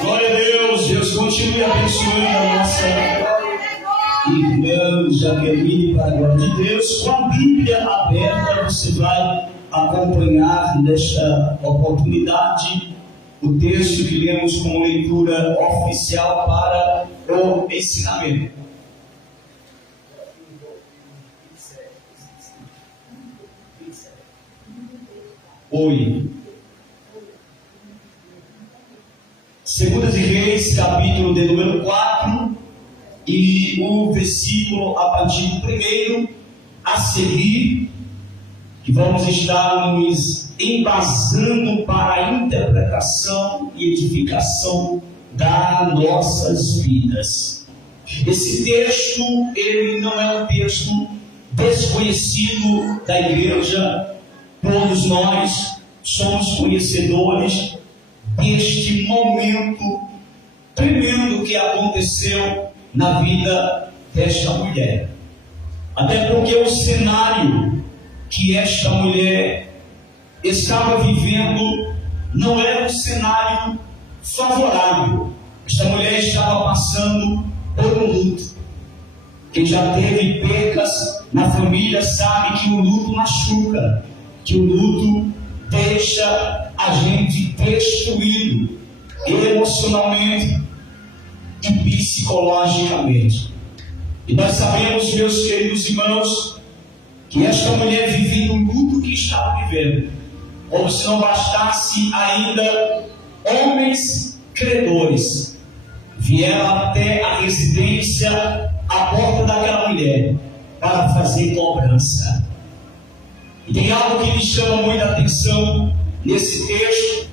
Glória a Deus. Deus continue abençoando a nossa irmã Jaqueline para a glória de Deus. Com a Bíblia aberta, você vai acompanhar nesta oportunidade o texto que lemos como leitura oficial para o ensinamento. Oi. Segunda de Reis, capítulo de número 4, e o versículo a partir do primeiro a seguir, que vamos estar nos embasando para a interpretação e edificação das nossas vidas. Esse texto, ele não é um texto desconhecido da igreja. Todos nós somos conhecedores deste momento tremendo que aconteceu na vida desta mulher. Até porque o cenário que esta mulher estava vivendo não era um cenário favorável. Esta mulher estava passando por um luto. Quem já teve percas na família sabe que o luto machuca, que o luto deixa a gente destruído emocionalmente e psicologicamente. E nós sabemos, meus queridos irmãos, que esta mulher vivia o luto que estava vivendo, como se não bastasse ainda homens credores vieram até a residência, à porta daquela mulher, para fazer cobrança. E tem algo que me chama muita atenção nesse texto,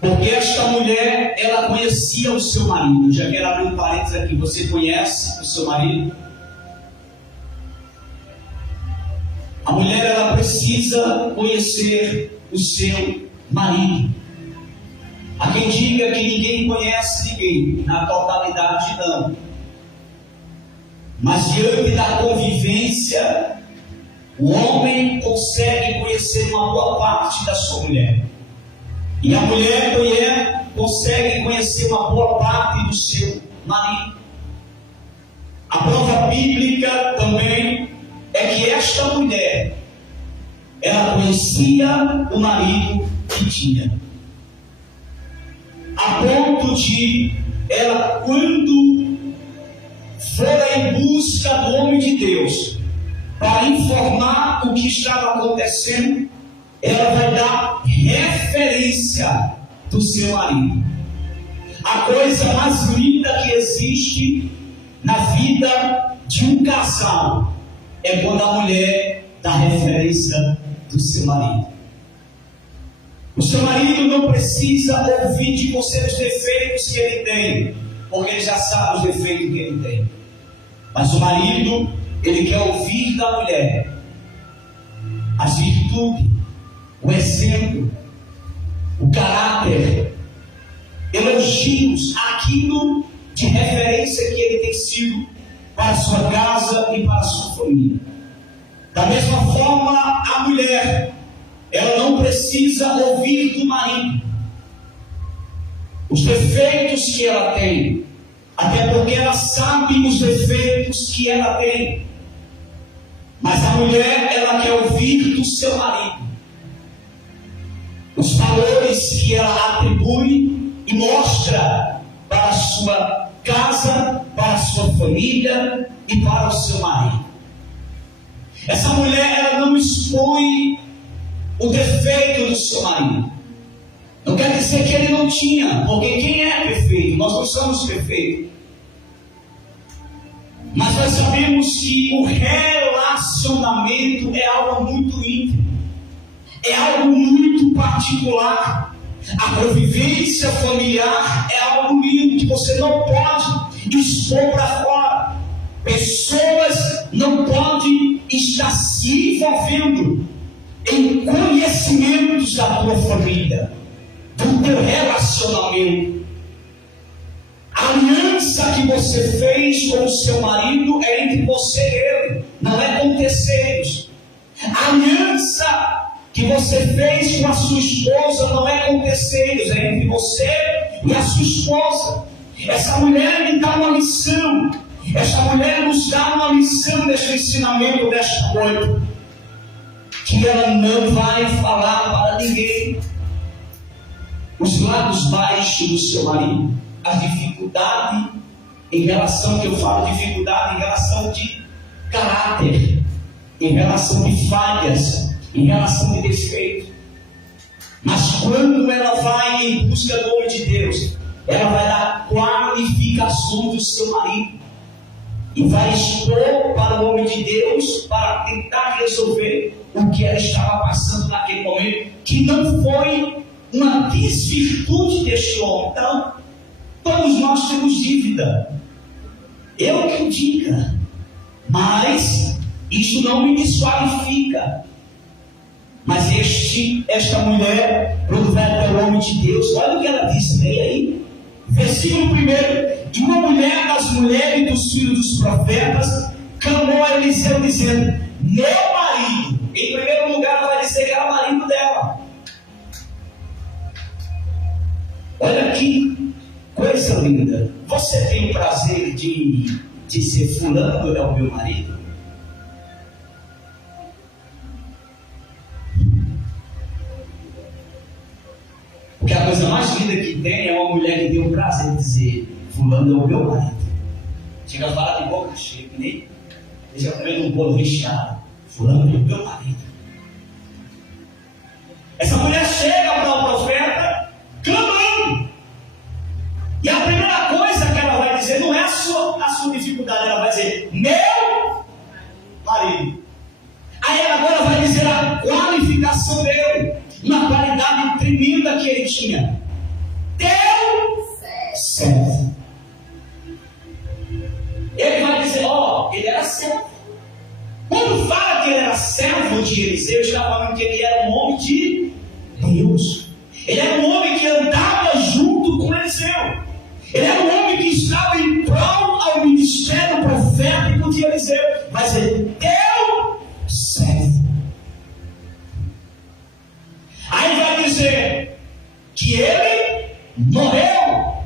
porque esta mulher, ela conhecia o seu marido. Já quero abrir um parênteses aqui. Você conhece o seu marido? A mulher, ela precisa conhecer o seu marido. Há quem diga que ninguém conhece ninguém, na totalidade não. Mas diante da convivência, o homem consegue conhecer uma boa parte da sua mulher. E a mulher consegue conhecer uma boa parte do seu marido. A prova bíblica também é que esta mulher, ela conhecia o marido que tinha. A ponto de ela, quando for em busca do homem de Deus, para informar o que estava acontecendo, ela vai dar referência do seu marido. A coisa mais linda que existe na vida de um casal é quando a mulher dá referência do seu marido. O seu marido não precisa ouvir de você os defeitos que ele tem, porque ele já sabe os defeitos que ele tem. Mas o marido, ele quer ouvir da mulher as virtudes, o exemplo, o caráter, elogios, aquilo de referência que ele tem sido para a sua casa e para a sua família. Da mesma forma, a mulher, ela não precisa ouvir do marido os defeitos que ela tem, até porque ela sabe os defeitos que ela tem. Mas a mulher, ela quer ouvir do seu marido os valores que ela atribui e mostra para a sua casa, para a sua família e para o seu marido. Essa mulher, ela não expõe o defeito do seu marido. Não quer dizer que ele não tinha, porque quem é perfeito? Nós não somos perfeitos. Mas nós sabemos que o relacionamento é algo muito íntimo, é algo muito particular. A convivência familiar é algo lindo que você não pode expor para fora. Pessoas não podem estar se envolvendo em conhecimentos da tua família, do teu relacionamento. A aliança que você fez com o seu marido é entre você e ele, não é com terceiros. A aliança que você fez com a sua esposa não é com terceiros, é entre você, e a sua esposa. Essa mulher me dá uma lição. Essa mulher nos dá uma lição deste ensinamento desta noite. Que ela não vai falar para ninguém os lados baixos do seu marido, a dificuldade em relação, que eu falo dificuldade em relação de caráter, em relação de falhas, em relação de defeito. Mas quando ela vai em busca do homem de Deus, ela vai dar qualificação do seu marido e vai expor para o homem de Deus para tentar resolver o que ela estava passando naquele momento, que não foi uma desvirtude deste homem. Então, todos nós temos dívida, eu que o diga, mas isso não me desqualifica. Mas esta mulher, quando vai até o homem de Deus, olha o que ela disse, leia aí, versículo 1: e uma mulher das mulheres dos filhos dos profetas clamou a Eliseu dizendo: meu marido. Em primeiro lugar, ela vai dizer que era o marido dela. Olha que coisa linda. Você tem o prazer de ser fulano é o meu marido? Porque a coisa mais linda que tem é uma mulher que tem o prazer de dizer: fulano é o meu marido. Chega a falar de boca cheia, que nem deixa comendo um bolo recheado. Fulano é o meu marido. Essa mulher chega para o profeta clamando. E a primeira coisa que ela vai dizer não é a sua dificuldade, ela vai dizer: meu marido. Aí ela agora vai dizer a qualificação dele, uma qualidade tremenda que ele tinha: teu servo. Ele vai dizer: ele era servo. Quando fala que ele era servo de Eliseu, está falando que ele era um homem de Deus. Ele era um homem que andava junto com Eliseu. Ele era um homem que estava em prol ao ministério profético de Eliseu. Mas ele, teu servo. Aí vai dizer que ele morreu.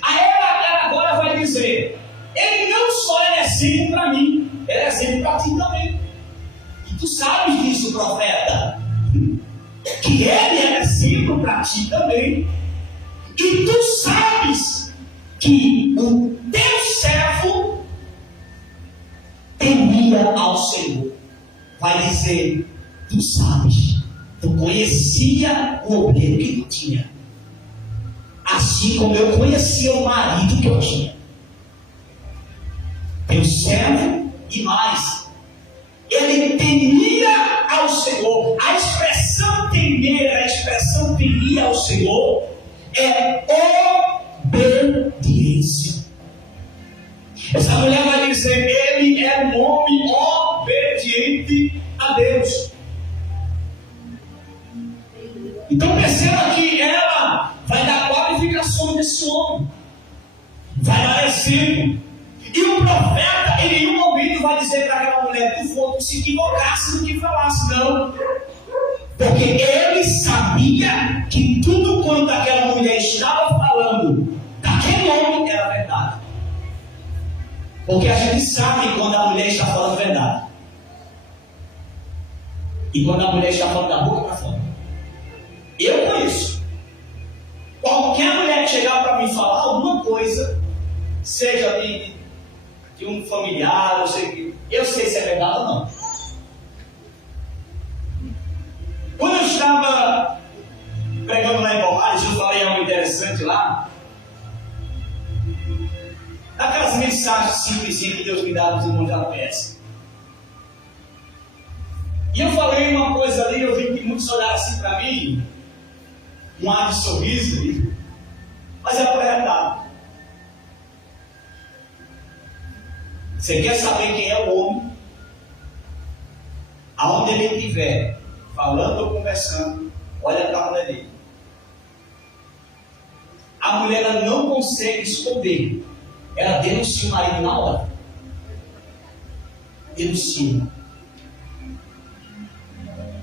Aí ela agora vai dizer: ele não só é exemplo para mim, ele é exemplo para ti também. E tu sabes disso, profeta, que ele é exemplo para ti também. E tu sabes que o teu servo temia ao Senhor. Vai dizer: tu sabes, tu conhecia o obreiro que tu tinha, assim como eu conhecia o marido que eu tinha. Teu servo e mais, ele temia ao Senhor. A expressão temer, a expressão temia ao Senhor é obediência. Essa mulher vai dizer: ele é um homem obediente a Deus. Então perceba que ela vai dar qualificação desse homem, vai dar exemplo. E o profeta em nenhum momento vai dizer para aquela mulher: tu se equivocasse no que falasse. Não. Porque ele sabia que tudo quanto aquela mulher estava falando daquele homem era verdade. Porque a gente sabe quando a mulher está falando verdade e quando a mulher está falando da boca para fora. Eu conheço. Qualquer mulher que chegar para mim falar alguma coisa, seja de um familiar, eu sei se é verdade ou não. Quando eu estava pregando lá em Palmares, eu falei algo interessante lá. Aquelas mensagens simplesinhas que Deus me dá nos irmãos da PS. E eu falei uma coisa ali, eu vi que muitos olharam assim para mim, um ar de sorriso, mas é a verdade. Você quer saber quem é o homem? Aonde ele estiver, falando ou conversando, olha para a mulher dele. A mulher ela não consegue esconder. Ela denuncia o marido na hora. Denuncia.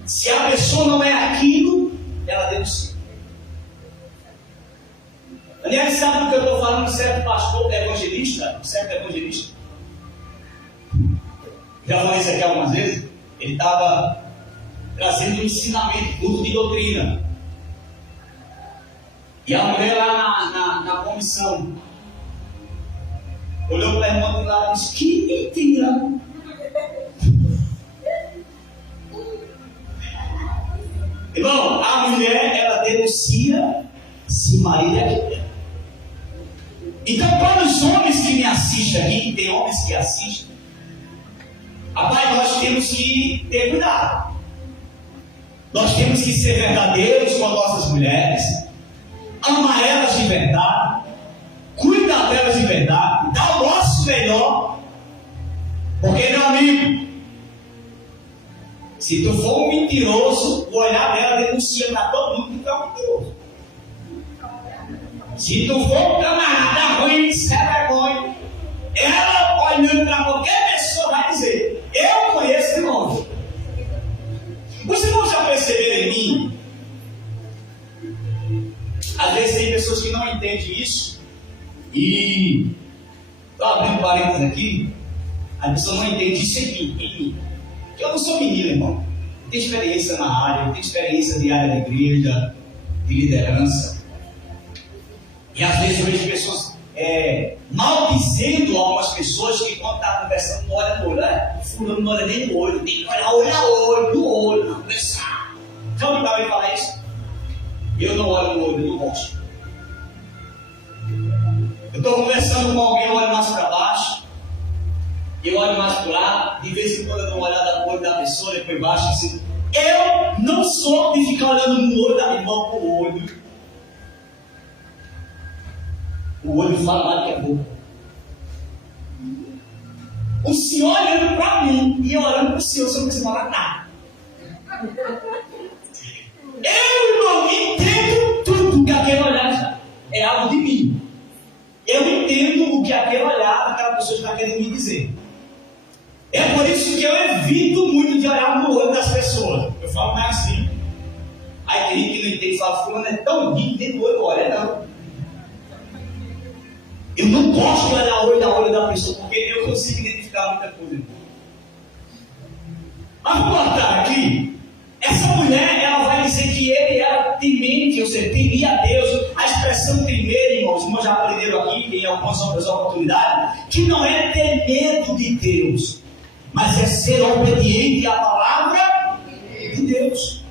Se a pessoa não é aquilo, ela denuncia. Aliás, sabe do que eu estou falando? Um certo pastor evangelista, já falei isso aqui algumas vezes, ele estava trazendo um ensinamento duro de doutrina. E a mulher lá na comissão olhou para a irmã do lado e disse: que mentira! Irmão, a mulher, ela denuncia se o marido é mulher. Então, para os homens que me assistem aqui, que tem homens que assistem, rapaz, nós temos que ter cuidado. Nós temos que ser verdadeiros com as nossas mulheres, amar elas de verdade, cuidar delas de verdade, dar o nosso melhor. Porque, meu amigo, se tu for um mentiroso, o olhar dela denuncia para todo mundo que tu é um mentiroso. Se tu for um camarada ruim, sem vergonha, ela olhando para qualquer pessoa vai dizer: eu conheço de longe. Os irmãos já perceberam em mim? Às vezes tem pessoas que não entendem isso. E estou abrindo parênteses aqui. A pessoa não entende isso em mim. Porque eu não sou menino, irmão. Eu tenho experiência na área, eu tenho experiência de área de igreja, de liderança. E às vezes eu vejo pessoas maldizendo algumas pessoas que, quando está conversando, não olha no olho. Fulano não olha nem no olho, tem que olhar olho a olho, no olho, não conversar. Já ouviu alguém falar isso? Eu não olho no olho, no rosto. Eu estou conversando com alguém, eu olho mais para baixo, eu olho mais para lá, de vez em quando eu dou uma olhada no olho da pessoa, depois baixo assim. Eu não sou de ficar olhando no olho da irmã com o olho. O olho fala mais do que a boca. O Senhor olhando para mim e eu olhando para o Senhor, o Senhor não precisa falar nada. Eu, irmão, entendo tudo que aquele olhar é algo de mim. Eu entendo o que aquele olhar daquela pessoa está querendo me dizer. É por isso que eu evito muito de olhar no olho das pessoas. Eu falo mais assim. Aí tem gente que não entende e fala: fulano é tão lindo, dentro do olho, olha, não. Eu não gosto de olhar o olho da pessoa, porque eu consigo identificar muita coisa. Mas vamos voltar aqui. Essa mulher, ela vai dizer que ele era temente, ou seja, temia a Deus. A expressão temer, irmãos já aprenderam aqui, em algumas outras oportunidades, que não é ter medo de Deus, mas é ser obediente à palavra de Deus.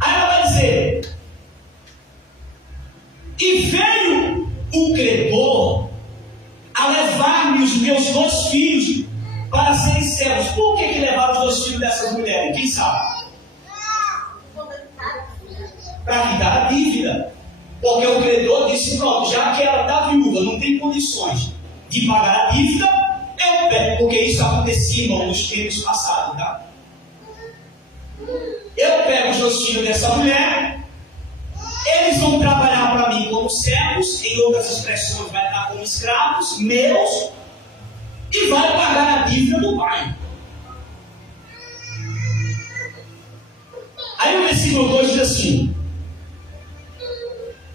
Aí ela vai dizer: e veio o credor a levar-me os meus 2 filhos para serem servos. Por que levaram os 2 filhos dessas mulheres? Quem sabe? Para quitar a dívida. Porque o credor disse: pronto, já que ela está viúva, não tem condições de pagar a dívida, eu pego. Porque isso acontecia, irmão, nos tempos passados, tá? Eu pego os 2 filhos dessa mulher, eles vão trabalhar para mim como servos, em outras expressões, vai estar como escravos meus, e vai pagar a dívida do pai. Aí o versículo 2 diz assim: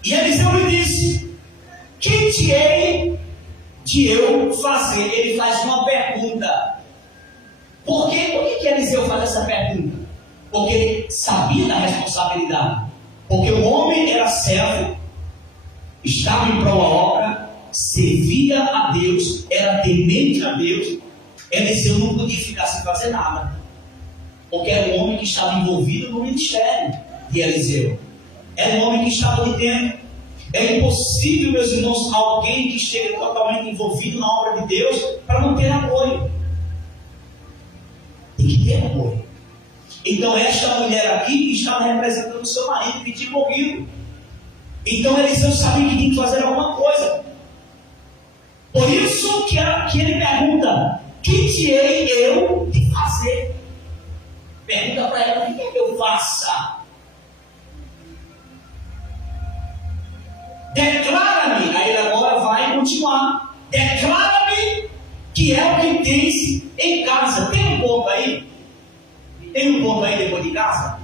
e Eliseu lhe disse: que te hei de eu fazer? Ele faz uma pergunta. Por que Eliseu faz essa pergunta? Porque ele sabia da responsabilidade. Porque o homem era servo, estava em prol da obra, servia a Deus, era temente a Deus. Eliseu não podia ficar sem fazer nada, porque era um homem que estava envolvido no ministério de Eliseu. Era um homem que estava ali dentro. É impossível, meus irmãos, alguém que esteja totalmente envolvido na obra de Deus para não ter apoio. Tem que ter apoio. Então esta mulher aqui estava representando o seu marido que tinha morrido. Então Eliseu sabia que tinha que fazer alguma coisa. Por isso que ele pergunta: que te hei eu de fazer? Pergunta para ela: o que é que eu faça? Declara-me. Aí ele agora vai continuar: declara-me que é o que tens em casa. Tem um ponto aí? Tem um ponto aí depois de casa?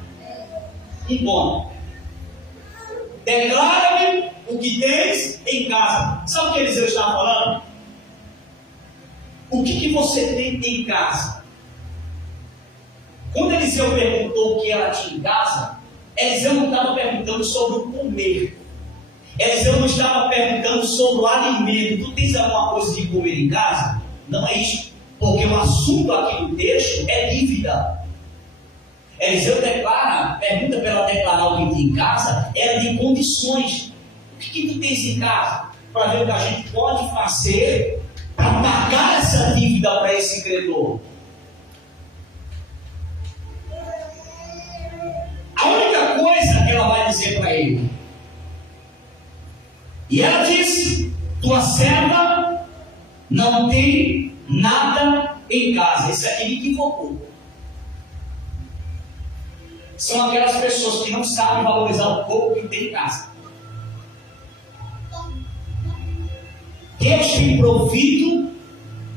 Um ponto. declara-me o que tens em casa. Sabe o que Eliseu estava falando? O que você tem em casa? Quando Eliseu perguntou o que ela tinha em casa, Eliseu não estava perguntando sobre o comer. Eliseu não estava perguntando sobre o alimento. Tu tens alguma coisa de comer em casa? Não é isso. Porque o assunto aqui do texto é dívida. Eliseu declara, pergunta para ela declarar o que tem em casa, era de condições. O que tu tens em casa? Para ver o que a gente pode fazer para pagar essa dívida para esse credor. A única coisa que ela vai dizer para ele. E ela disse: tua serva não tem nada em casa. Esse aqui me equivocou. São aquelas pessoas que não sabem valorizar o pouco que tem em casa. Deus tem provido,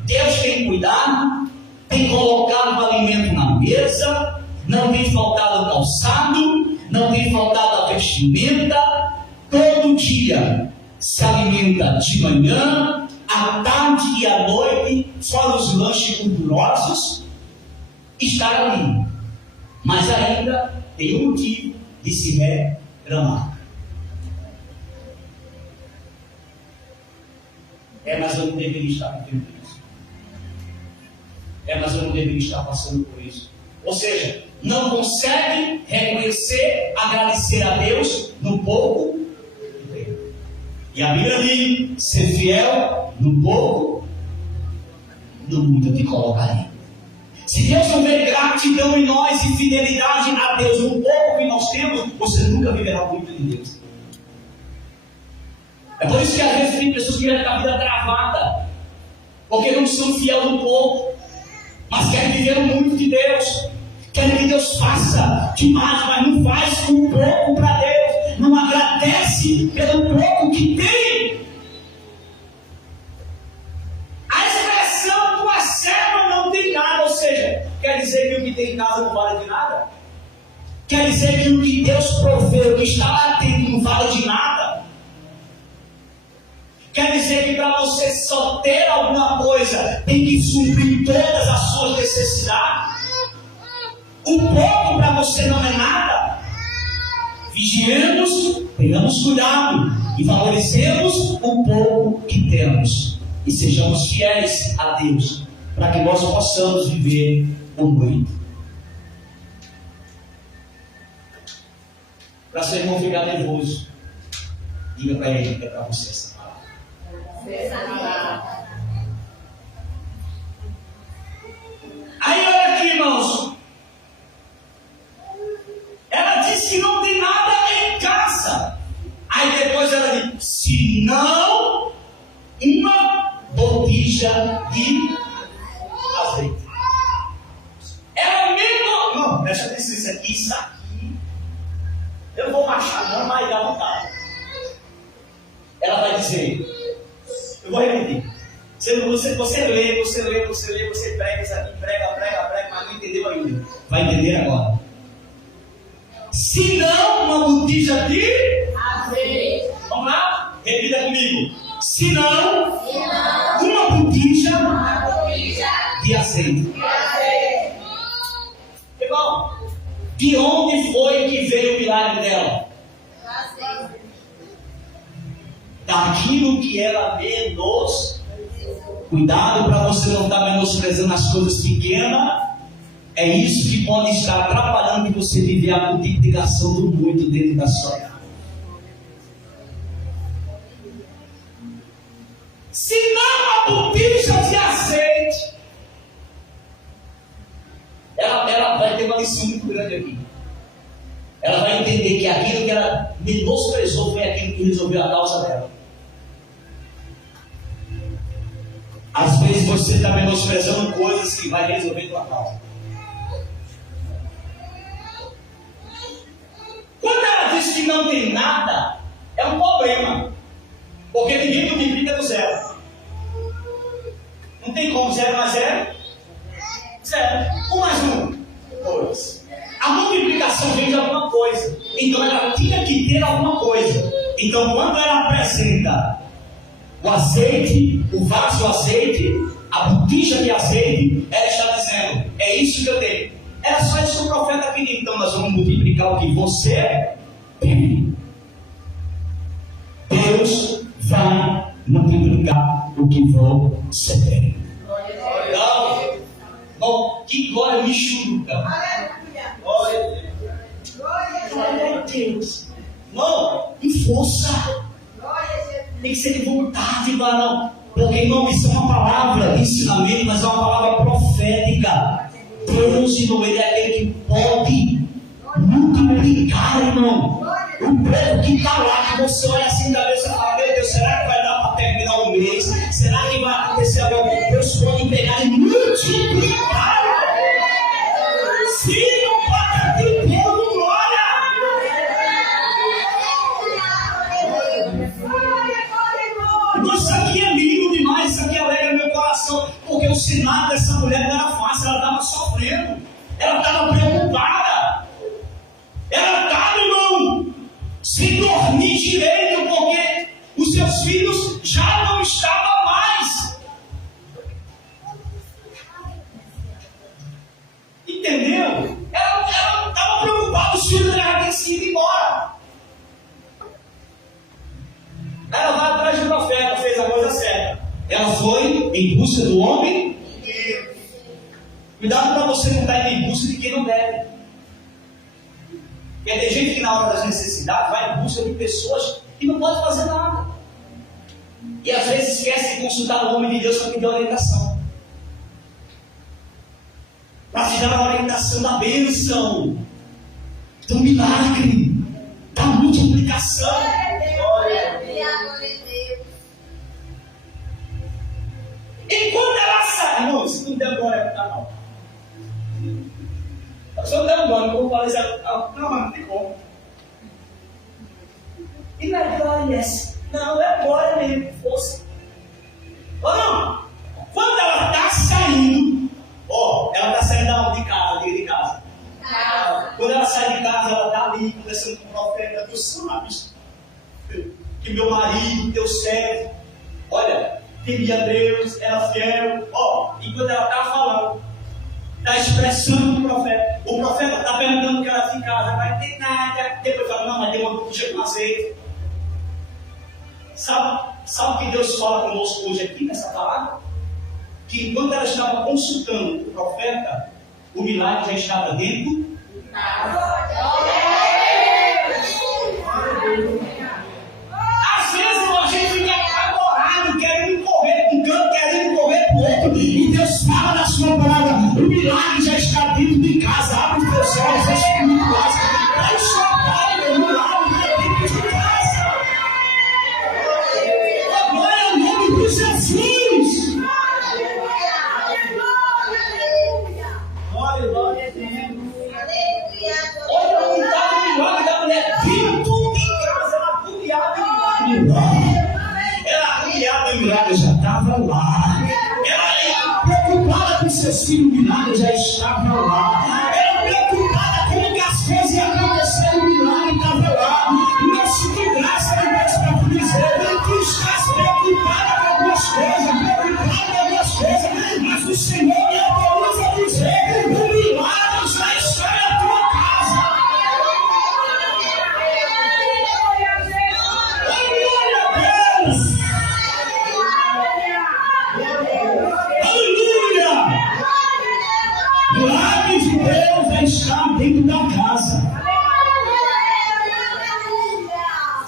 Deus tem cuidado, tem colocado o alimento na mesa, não tem faltado o calçado, não tem faltado a vestimenta. Todo dia se alimenta de manhã, à tarde e à noite, fora os lanches gordurosos, está ali. Mas ainda tem um motivo de se reclamar. Mas eu não deveria estar vivendo isso. Mas eu não deveria estar passando por isso. Ou seja, não consegue reconhecer, agradecer a Deus no pouco que tem. E a Bíblia diz: ser fiel no pouco, no muito te colocarei. Se Deus não vê gratidão em nós e fidelidade a Deus no pouco que nós temos, você nunca viverá muito de Deus. É por isso que às vezes tem pessoas que querem a vida travada, porque não são fiéis no pouco, mas querem viver muito de Deus, querem que Deus faça demais, mas não faz um pouco para Deus, não agradece pelo pouco que tem. A expressão tua serva não tem nada, ou seja, quer dizer que o que tem em casa não vale de nada? Quer dizer que o que Deus proveu, que está lá dentro, não vale de nada? Quer dizer que para você só ter alguma coisa, tem que suprir todas as suas necessidades? O pouco para você não é nada? Vigiemos, tenhamos cuidado e valorizemos o pouco que temos. E sejamos fiéis a Deus, para que nós possamos viver o muito. Para seu irmão ficar nervoso, diga para ele que é para você essa palavra. Aí olha aqui, irmãos. Ela disse que não tem nada em casa. Aí depois ela diz: se não uma botija de azeite. Ela mesmo. Não, presta atenção, isso aqui. Eu não vou marchar não, mas dá vontade. Ela vai dizer. Eu vou repetir. Você lê, você prega isso aqui, prega, mas não entendeu ainda. Vai entender agora. Se não uma botija de azeite. Vamos lá? Repita comigo. Se não uma botija de azeite. Irmão, de onde foi que veio o milagre dela? Daquilo que ela menos. Cuidado para você não estar menosprezando as coisas pequenas. É isso que pode estar atrapalhando que você viver a multiplicação do muito dentro da sua casa. Se não a botija de azeite, ela vai ter uma lição muito grande aqui. Ela vai entender que aquilo que ela menosprezou foi aquilo que resolveu a causa dela. Às vezes você está menosprezando coisas que vai resolver a tua causa. Quando ela diz que não tem nada, é um problema. Porque ninguém multiplica do zero. Não tem como 0 mais 0? 0. 1 mais 1? 2. A multiplicação vem de alguma coisa. Então ela tinha que ter alguma coisa. Então quando ela apresenta o azeite, o vaso de azeite, a botija de azeite, ela está dizendo: é isso que eu tenho. Era só isso que o profeta queria. Então nós vamos multiplicar o que você tem. Deus vai multiplicar o que você tem. Então, bom, que glória me chuta. Glória a Deus. Não, com força. Tem que ser de vontade, varão. Porque, irmão, isso é uma palavra de ensinamento, mas é uma palavra profética. Deus, irmão, Ele é aquele que pode multiplicar, irmão. O preço que está lá, que você olha assim da vez e fala: meu Deus, será que vai dar para terminar o mês? Será que vai acontecer agora? Deus pode pegar e multiplicar. Se não pode ter pelo glória. Isso aqui é lindo demais, isso aqui alegra meu coração, porque o sinal dessa mulher não era fácil, ela estava sofrendo, ela estava preocupada, ela estava, irmão, sem dormir direito, porque os seus filhos já não estavam mais. Entendeu? Ela estava preocupada, os filhos já tinham sido embora. Ela vai atrás do profeta, fez a coisa certa. Ela foi em busca do homem. Cuidado para você não estar em busca de quem não deve. Porque tem gente que na hora das necessidades vai em busca de pessoas que não podem fazer nada. E às vezes esquece de consultar o homem de Deus para pedir orientação. Para te dar a orientação da bênção, do milagre, da multiplicação. Enquanto ela sai, irmão, se não der glória para canal. Se não der glória, eu vou falar isso. Não, mas não tem como. E não é glória essa? Não, é glória mesmo, força. Ou não? Quando ela está saindo, ela está saindo de casa. Quando ela sai de casa, ela está ali conversando com o profeta. Tu sabes que meu marido, teu servo, olha, temia Deus, era fiel. Enquanto ela está falando, está expressando o profeta está perguntando que ela fica em casa, vai ter nada. Depois fala: não, mas tem uma botija com azeite. Sabe o que Deus fala conosco hoje aqui nessa palavra? Que enquanto ela estava consultando o profeta, o milagre já estava dentro de casa. Às vezes a gente fica apavorado, querendo correr para um canto, querendo correr para o outro, e Deus fala na sua palavra: o milagre já está dentro de casa. Abre os teus olhos espirituais, vai chegar o milagre dentro de casa. Agora é o nome de Jesus. Glória a Deus. Olha o milagre da mulher dentro de casa, ela agoniada em milagre. Ela agoniada em milagre já estava lá. Ela preocupada com seus filhos, o milagre já estava lá. Ela preocupada com que as coisas iam acontecer, o milagre estava lá. Não se tem graça de Deus para te dizer que estás preocupada com algumas coisas, preocupada com algumas coisas, mas o Senhor me autoriza a dizer: o milagre já está na tua casa. Milagre de Deus já está dentro da casa.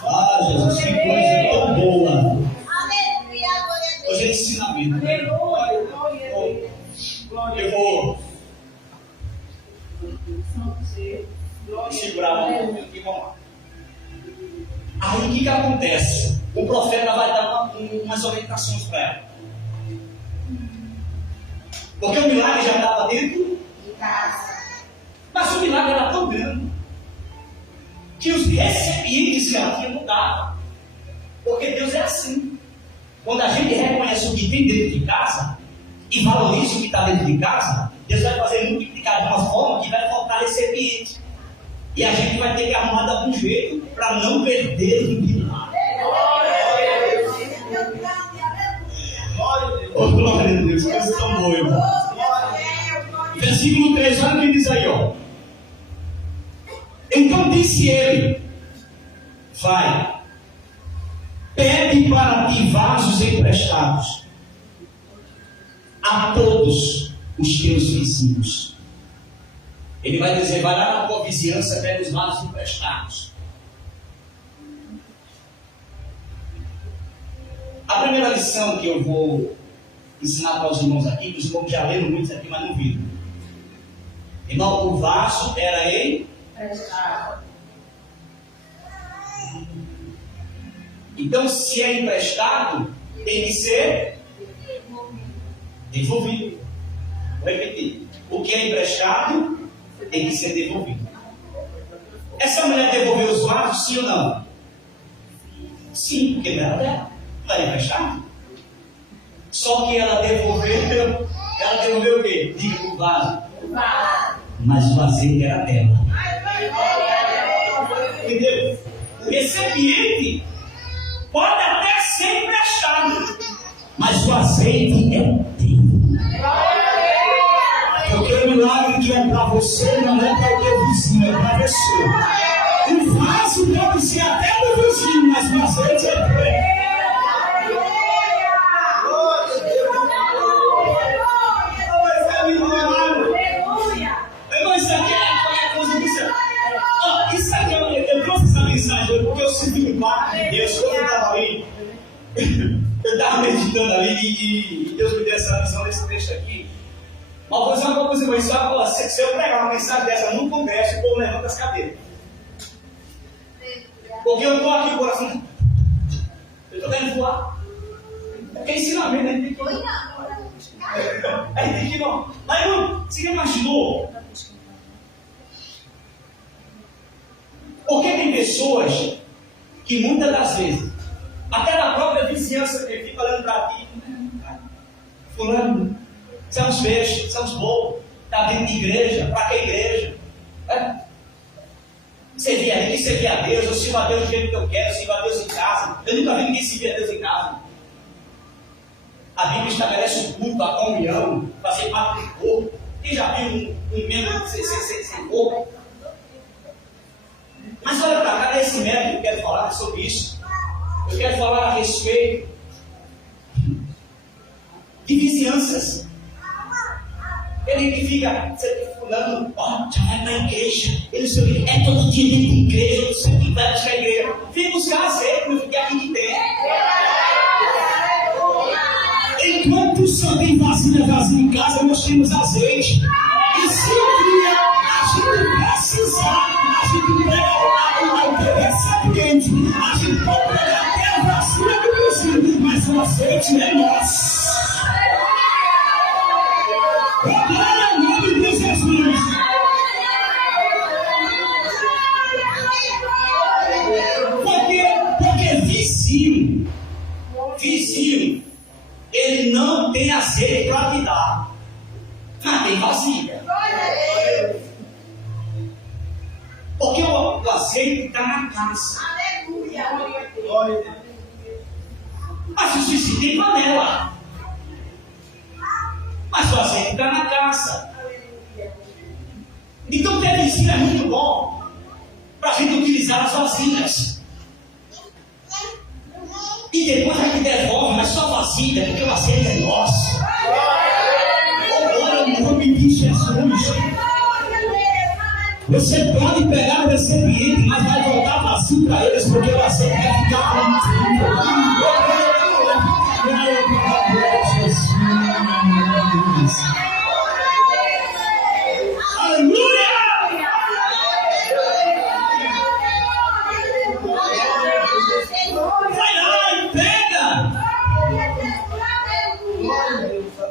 Ah, Jesus, que coisa tão boa. Hoje é ensinamento. Eu vou segurar um pouquinho aqui, vamos lá. Aí o que acontece? O profeta vai dar umas orientações para ela. Porque o milagre já estava dentro de casa. Mas o milagre era tão grande que os recipientes que ela tinha mudavam. Porque Deus é assim. Quando a gente reconhece o que tem dentro de casa e valoriza o que está dentro de casa, Deus vai fazer multiplicar de uma forma que vai fortalecer o ambiente. E a gente vai ter que arrumar de algum jeito para não perder o milagre. Oh, glória a Deus, coisa tão boa, irmão. Versículo 3, olha o que diz aí, ó. Então disse ele: vai, pede para ti vasos emprestados a todos os teus vizinhos. Ele vai dizer: vai lá na tua vizinhança, pega os vasos emprestados. A primeira lição que eu vou ensinar para os irmãos aqui, que os irmãos já leram muitos aqui, mas não viram. Irmão, o vaso era emprestado. Então, se é emprestado, tem que ser devolvido. Vou repetir. O que é emprestado tem que ser devolvido. Essa mulher devolveu os vasos, sim ou não? Sim, porque não era dela. Não era emprestado. Só que ela devolveu o quê? Diga, o vaso. Mas o azeite era dela. Entendeu? O recipiente pode até ser emprestado, mas o azeite é dele. Porque o milagre que é para você não é para o teu vizinho, é para você. O vaso pode ser até do vizinho, mas o azeite é dele. Isso aqui eu trouxe essa mensagem porque eu sinto o impacto de Deus. Quando eu estava ali, eu estava meditando ali e Deus me deu essa missão nesse texto aqui. Mas vou dizer uma coisa, mas só se eu pregar uma mensagem dessa num congresso, o povo levanta as cadeiras. Porque eu estou aqui com o coração. Eu estou querendo voar. Porque ensinamento a gente tem que ir. A gente tem que ir, não. Mas não, você imaginou? Porque tem pessoas que muitas das vezes, até na própria vizinhança, que fica olhando para ti, fulano, são os peixes, são os bobos, está dentro de igreja, para que igreja? Servir a mim, servir a Deus, eu sirvo a Deus do jeito que eu quero, sirvo a Deus em casa. Eu nunca vi ninguém servir a Deus em casa. A Bíblia estabelece o culto, a comunhão, fazer parte do corpo. Quem já viu um membro sem corpo? Mas olha para cá, nesse método que eu quero falar sobre isso. Eu quero falar a respeito de vizinhanças. Ele que fica, você fulano, ó, já vai para a igreja. Ele não sei o que, é todo dia dentro de igreja, eu não sei o que vai buscar a igreja. Vem buscar azeite, não fica aqui que tem. Enquanto só tem vasilha vazia em casa, nós temos azeite. E se um dia a gente precisar, a gente pega o recipiente, a gente pode pegar até a vasilha do vizinho, mas o azeite é nosso. Glória ao nome de Jesus. Porque vizinho, ele não tem azeite para te dar, mas tem vasilha. Porque o azeite está na casa. Mas o vizinho tem panela. Mas o azeite está na casa. Então ter vizinho é muito bom para a gente utilizar as vasilhas. E depois a gente devolve, mas só vasilha, porque o azeite é nosso. Agora, no nome de Jesus, você pode pegar o recipiente, mas vai voltar vazio para eles, porque o azeite vai ficar lá. Aleluia! Vai lá e pega!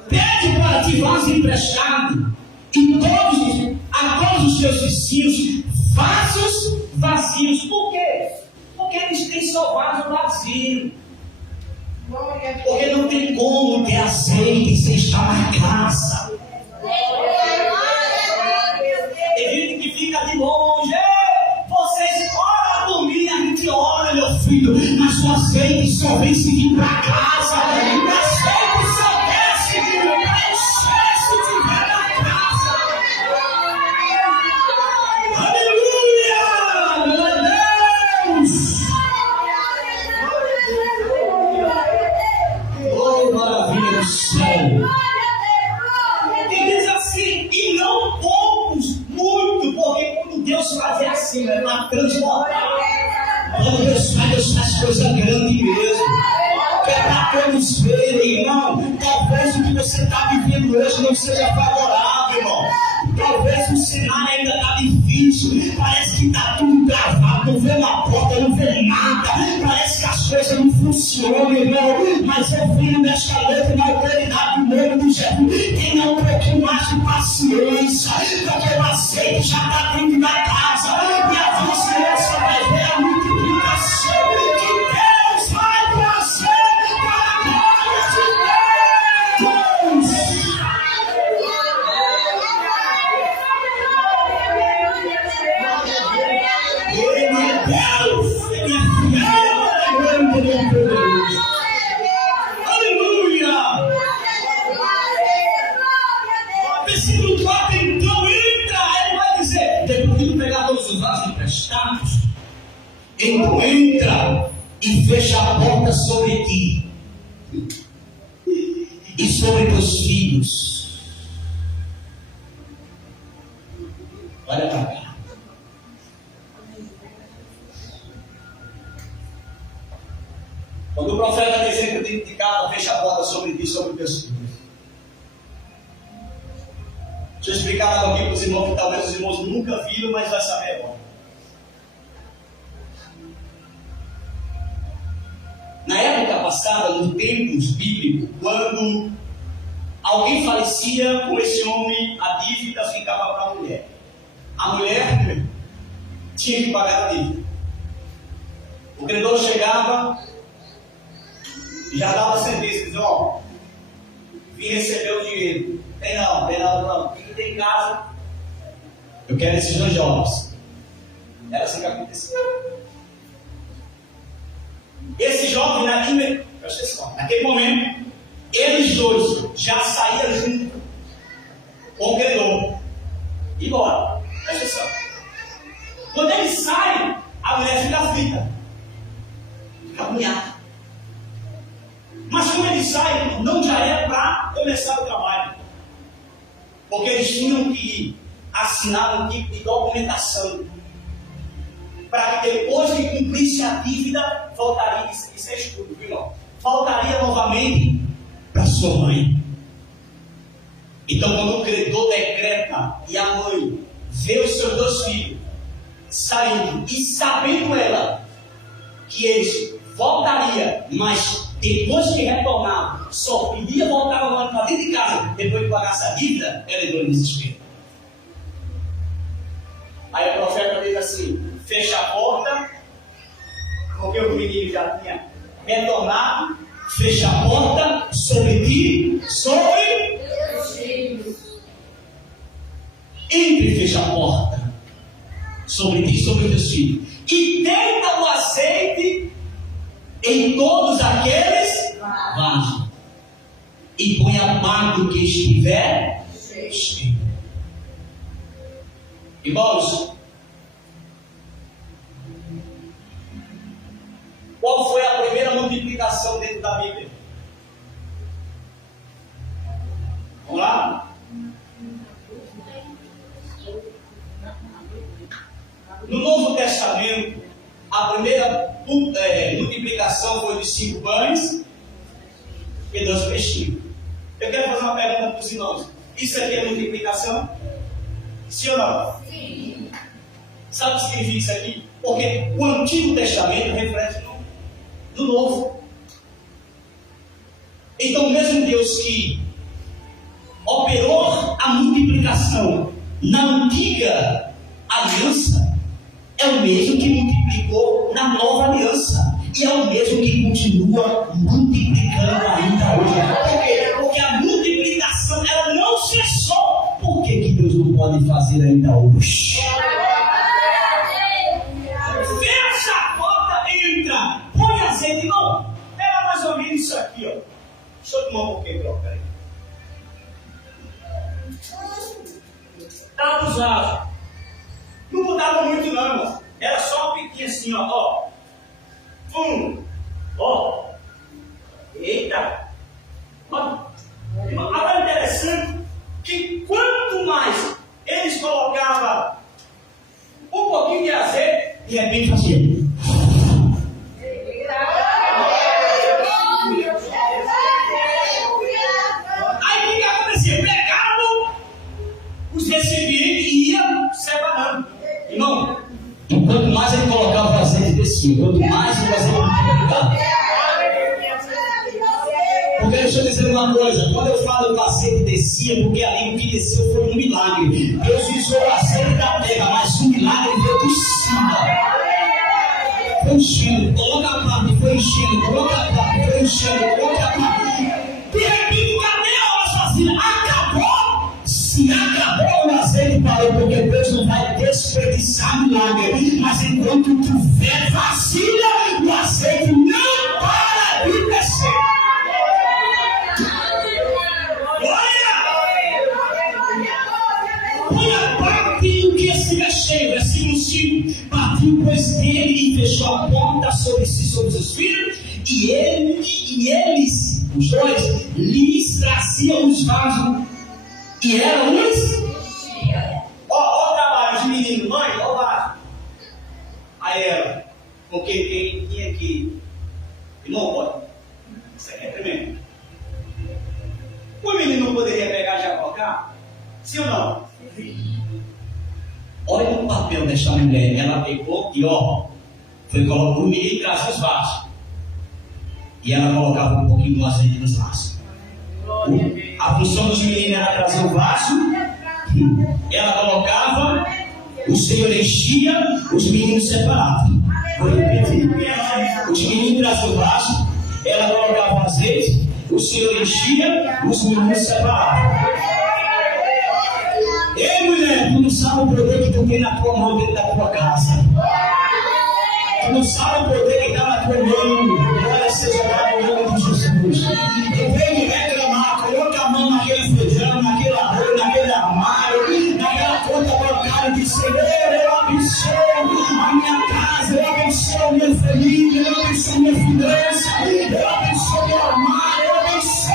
Pede para ti vaso emprestado e a todos os seus vizinhos vasos vazios. Por quê? Porque eles têm só vaso vazio. Porque não tem como ter azeite sem estar na casa. chega de longe. Vocês oram por mim, a gente ora, meu filho, mas o azeite só vem se vir para casa. O azeite só desce para encher se tiver na casa. Aleluia! Meu Deus! Oh, maravilha do céu! E diz assim, e não poucos, muito, porque quando Deus faz é assim, né? Para transformar. Quando Deus faz coisa grande mesmo. Quer dar para eles verem, irmão. Talvez o que você está vivendo hoje não seja favorável, irmão. Talvez o cenário ainda está difícil. Parece que está tudo travado. Não vê uma porta, não vê nada. Parece que as coisas não funcionam, irmão. Mas eu vim nesta noite na autoridade do nome de Jesus. Tenha um pouquinho mais de paciência. Porque o azeite já está dentro da casa. E a vizinhança vai ver a multiplicação que Deus vai trazer para a glória de Deus. Ele é Deus, Ele é fiel, Ele é poderoso. Aleluia! Versículo 4, então entra, ele vai dizer, depois de pegar todos os vasos emprestados, então entra e fecha a porta sobre ti e sobre teus filhos. Olha para cá. Quando o profeta dizia que de casa, fecha a porta sobre ti e sobre teus filhos. Deixa eu explicar algo aqui para os irmãos que talvez os irmãos nunca viram, mas vai saber agora. Na época passada, nos tempos bíblicos, quando alguém falecia com esse homem, a dívida ficava para a mulher. A mulher tinha que pagar a dívida. O credor chegava, já dava sentença, dizia, ó, vim receber o dinheiro. Tem não. O que tem em casa? Eu quero esses 2 jovens. Era assim que acontecia. Esse jovem, naquele momento, eles dois já saíram junto com o credor. E bora. Presta atenção. Quando eles saem, a mulher fica aflita. Fica agoniada. Mas quando eles saem, não já é para começar o trabalho. Porque eles tinham que assinar um tipo de documentação. Para que depois que cumprisse a dívida, voltaria, isso é estudo, viu, irmão? Voltaria novamente para sua mãe. Então, quando o credor decreta e a mãe vê os seus 2 filhos saindo e sabendo ela que eles voltariam, mas depois que retornar, só podia voltar para dentro de casa, depois de pagar essa dívida, ela entrou em desespero. Aí o profeta diz assim, fecha a porta, porque o menino já tinha retornado, fecha a porta sobre ti, sobre teus filhos. Entre e fecha a porta sobre ti, sobre teus filhos. E deita o azeite em todos aqueles vasos. E põe a parte do que estiver cheio. Irmãos, qual foi a primeira multiplicação dentro da Bíblia? Vamos lá? No Novo Testamento, a primeira multiplicação foi de 5 pães e 2 peixinhos. Eu quero fazer uma pergunta para os irmãos. Isso aqui é multiplicação? Sim ou não? Sim. Sabe o que significa isso aqui? Porque o Antigo Testamento reflete no Novo. Então, o mesmo Deus que operou a multiplicação na Antiga Aliança é o mesmo que multiplicou na Nova Aliança. E é o mesmo que continua multiplicando ainda hoje. Por quê? Porque a multiplicação ela não cessou. Por que Deus não pode fazer ainda hoje? Deixa eu tomar um pouquinho, peraí. Estava usado. Não mudava muito não, irmão. Era só um piquinho assim, ó. Ó. Eita. Agora é interessante que quanto mais eles colocavam um pouquinho de azeite, de repente fazia. Aí o que acontecia? Pegavam os recipientes e ia separando. Irmão, quanto mais ele colocava o azeite descia, quanto mais o azeite colocava. Porque deixa eu dizer uma coisa, quando eu falo do azeite descia, porque ali o que desceu foi um milagre. Deus usou o azeite da terra, mas o milagre veio de cima. Foi enchendo, coloca a parte, foi enchendo, coloca a parte, foi enchendo, coloca a parte. De repente, cadê a assassina? Acabou! Se acabou o azeite, parou, porque Deus não vai desperdiçar milagre. Mas enquanto tiver vacina, o azeite não para de descer. Partiu que estiver cheio, versículo 5. Partiu, pois, dele e fechou a porta sobre si, sobre seus filhos, e eles, os dois, lhes traziam os vasos, e eram os. Ó o trabalho de menino, mãe, ó o vaso. Aí ela, porque quem tinha que. Irmão, pode. Isso aqui é tremendo. O menino não poderia pegar e já colocar? Sim ou não? Olha o papel desta mulher. Ela pegou e foi colocar o menino e trazia os vasos. E ela colocava um pouquinho do azeite nos vasos. A função dos meninos era trazer o vaso. Ela colocava, o Senhor enchia, os meninos separavam. Vou repetir. Os meninos traziam o vaso, ela colocava o azeite, o Senhor enchia, os meninos separavam. Ei, mulher, tu não sabe o poder que tu tem na tua mão dentro da tua casa. Tu não sabe o poder que está na tua mão. Olha, seja lá no nome de Jesus. Eu venho reclamar, coloca a mão naquele feijão, naquele arroz, naquele armário, naquela conta bancária de Senhor. Eu abençoo a minha casa, eu abençoo a minha família, eu abençoo a minha finança, eu abençoo meu armário, eu abençoo.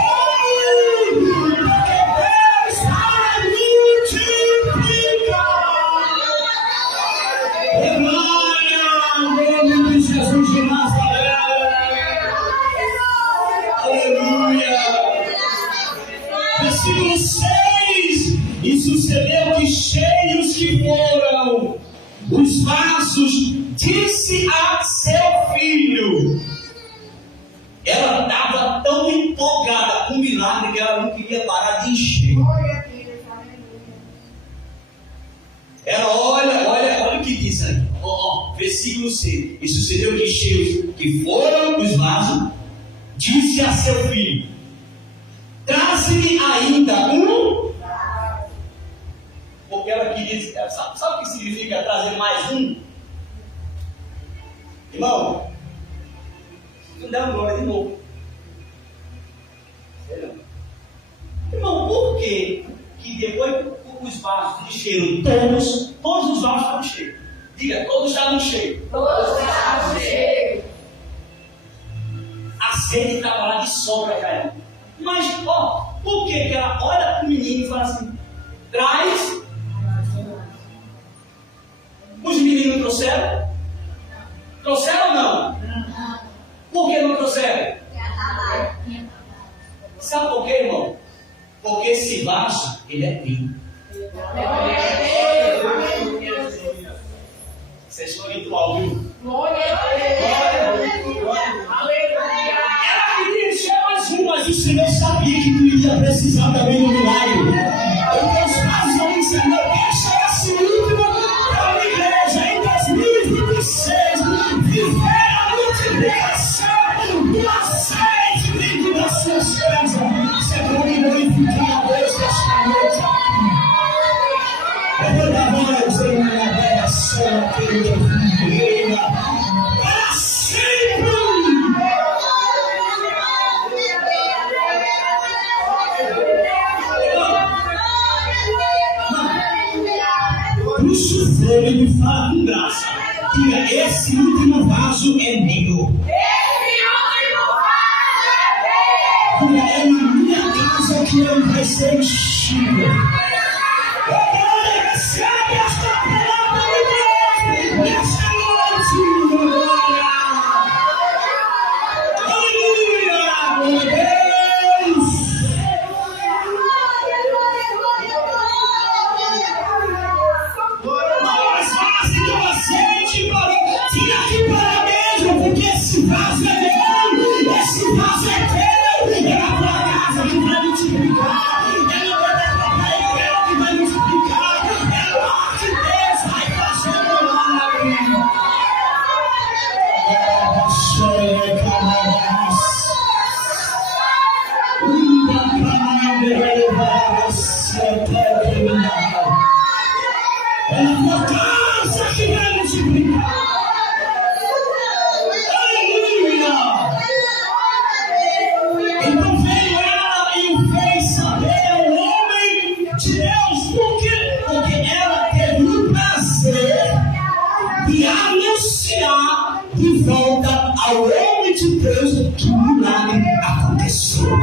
Versículo 6. E sucedeu que cheios que foram os vasos, disse a seu filho. Ela estava tão empolgada com o milagre que ela não queria parar de encher. Ela olha o que diz aí. Versículo 6. E sucedeu que cheios que foram os vasos, disse a seu filho: traze-me ainda um. Porque ela queria. Sabe o que significa trazer mais um? Irmão, não dá glória de novo. Irmão, por que depois os vasos encheram todos os vasos estavam cheios? Diga, todos estavam cheios. Todos estavam cheios. A sede estava lá de sobra, cara. Mas, por que ela olha para o menino e fala assim: traz? Os meninos trouxeram? Trouxeram ou não? Por que não trouxeram? Sabe por quê, irmão? Porque esse vaso, ele é teu. Vocês estão espiritual, viu? Ela queria encher mais um, mas o Senhor sabia que tu iria precisar também do milagre. Então os vasos não ensinou, deixa esse último para a igreja em 2026 viver a multiplicação do azeite dentro das suas casas. Você pode glorificar a Deus nesta noite. Eu vou dar voz em minha adoração, querida filha, para sempre. veio. É na minha casa que ele vai ser enchido. Recebe esta palavra de Deus nesta noite. Aleluia, meu Deus. Mais fácil do azeite tira aqui para dentro, porque esse vaso é meu, esse vaso é teu, é a tua casa que vai multiplicar, é no teu papai que vai multiplicar, é lá que Deus vai fazer milagre. É a tua casa que vai multiplicar. Aleluia! Então veio ela e o fez saber o homem de Deus, porque ela teve o prazer de anunciar de volta ao homem de Deus que o milagre aconteceu.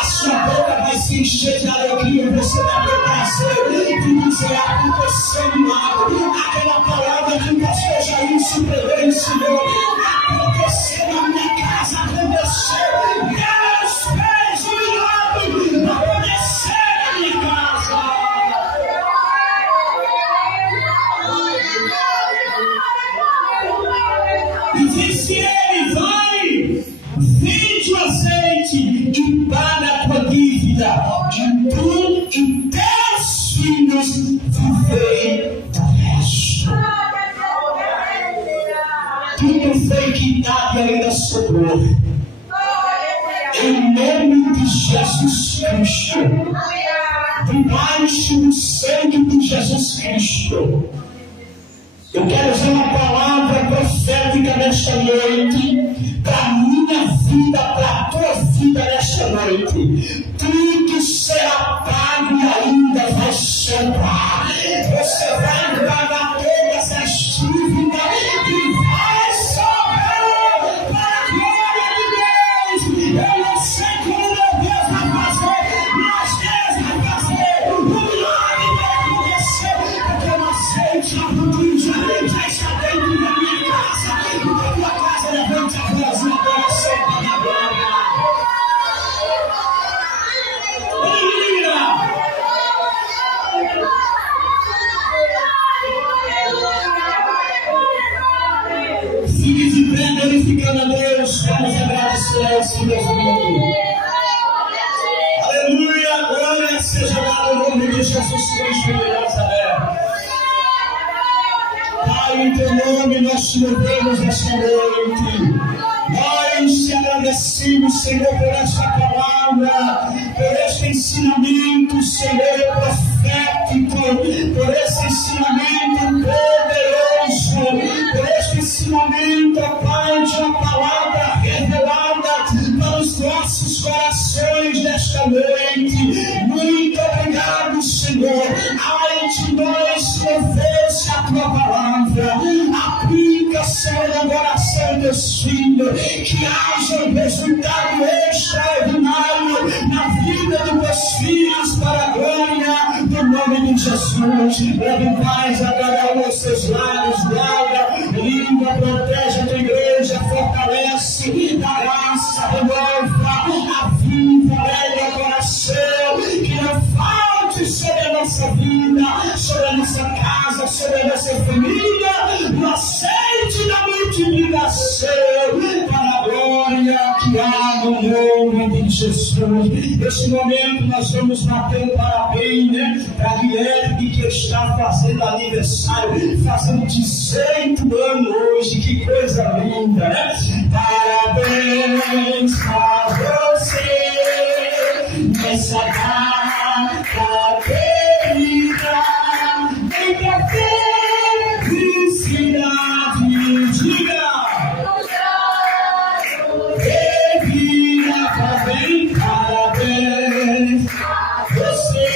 A sua boca vai se encher de alegria, você vai ter prazer de dizer: aconteceu milagre. Aquela palavra que o pastor Jair se pregou, ensinou, aconteceu na minha casa, aconteceu. Deus fez o milagre, aconteceu na minha casa. E disse ele: vai, vende o azeite e paga a tua dívida, e tu e teus filhos vivei do resto. Tudo foi quitado e ainda sobrou. Em nome de Jesus Cristo, debaixo do sangue de Jesus Cristo, eu quero usar uma palavra profética nesta noite, para a minha vida, para a tua vida nesta noite. Tudo será pago e ainda vai sobrar. Você vai pagar todas as dívidas e vai sobrar para a glória de Deus. Eu não sei como meu Deus vai fazer, mas Deus vai fazer. O milagre vai acontecer, porque o azeite, a província já está dentro da minha casa. E da tua casa levante a voz e adoração para a glória. Aleluia! Fique de pé, glorificando a Deus. Vamos agradecer ao Senhor lindo. Aleluia! Glória seja dada ao nome de Jesus Cristo de Nazaré. Pai, em teu nome nós te louvamos esta noite. Nós te agradecemos, Senhor, por esta palavra, por este ensinamento, Senhor, profético, por esse ensinamento poderoso, por este ensinamento, Pai, de uma palavra revelada para os nossos corações nesta noite. Muito obrigado, Senhor. Ai de nós que ouvesse a tua palavra. Aplica, Senhor, no coração dos filhos, que haja um resultado extraordinário na vida dos teus filhos, para a glória do nome de Jesus. Leve paz a cada um dos seus lares, guarda, limpa, protege a tua igreja, fortalece, dá graça, renova, aviva, alegra o coração, que não falte sobre a nossa vida, sobre a nossa casa, sobre a nossa família, no aceite da multiplicação, para a glória que há no nome de Jesus. Neste momento nós vamos bater um parabéns, né, para Guilherme, que está fazendo aniversário, fazendo 18 anos hoje. Que coisa linda, né? Parabéns para você nessa data querida, muita felicidade. Diga! Parabéns a você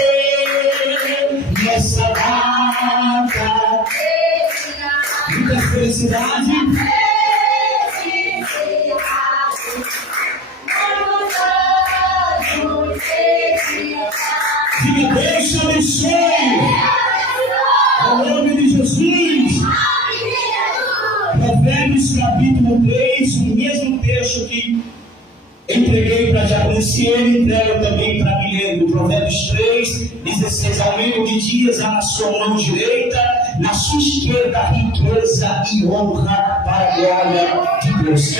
nessa data, muita felicidade. diz o mesmo texto que entreguei para a diaconia, entrego também para Guilherme, Provérbios 3:16. Aumento de dias há na sua mão direita, na sua esquerda riqueza e honra para a glória de Deus.